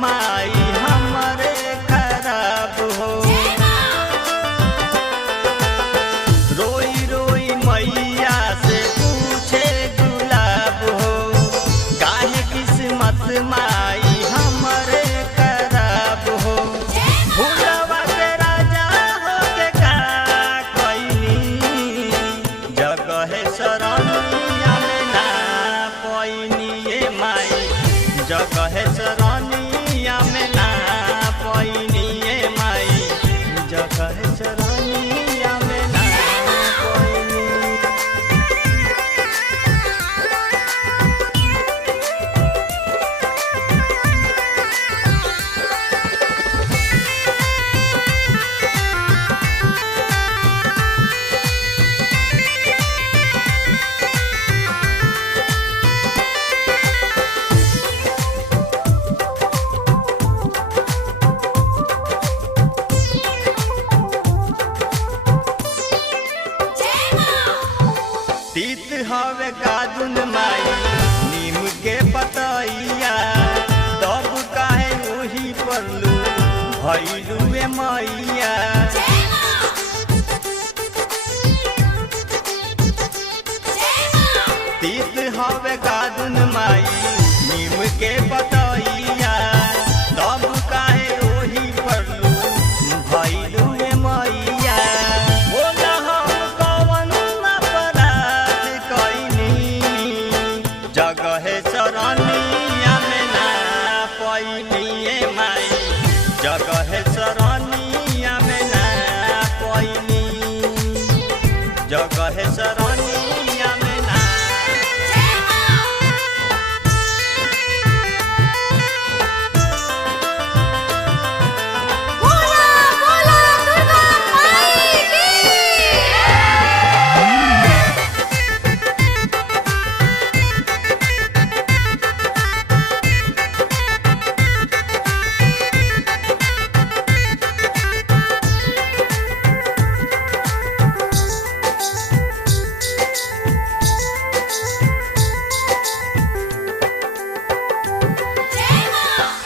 माई हमरे खराब हो। रोई रोई मैया से पूछे गुलाब हो, काहे किस्मत माई हमरे खराब हो। भूलवा के राजा हो के का कोई जगह शरणिया में ना पैनी ये माई, जगह शरणिया में ना पैनी ये माई, जगह शरणिया में ना पैनी। तीत हवे कादुन माई नीम के पतैया, तब काहे ओही परलू भइलू ए मैया। तीत हवे कादुन माई नीम के पतैया, तब काहे ओही परलू भइलू ए मैया। बोला हम कवन अपराध कइनी, जगह शरणिया में ना पैनी ये माई, जगह शरणिया में ना पैनी, जगह शरणिया में ना।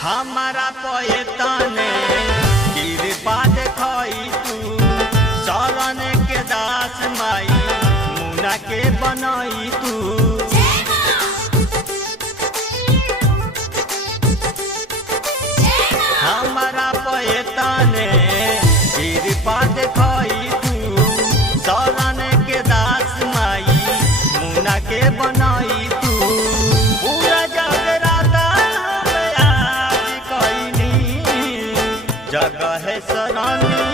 हमारा पयतने कृपा देखई तू, शरण के दास माई मुना के बनई तू। हमारा पयतने कृपा देखई तू, शरण के दास माई मुना के बनई तू। पूरा जगराता जगह शरणिया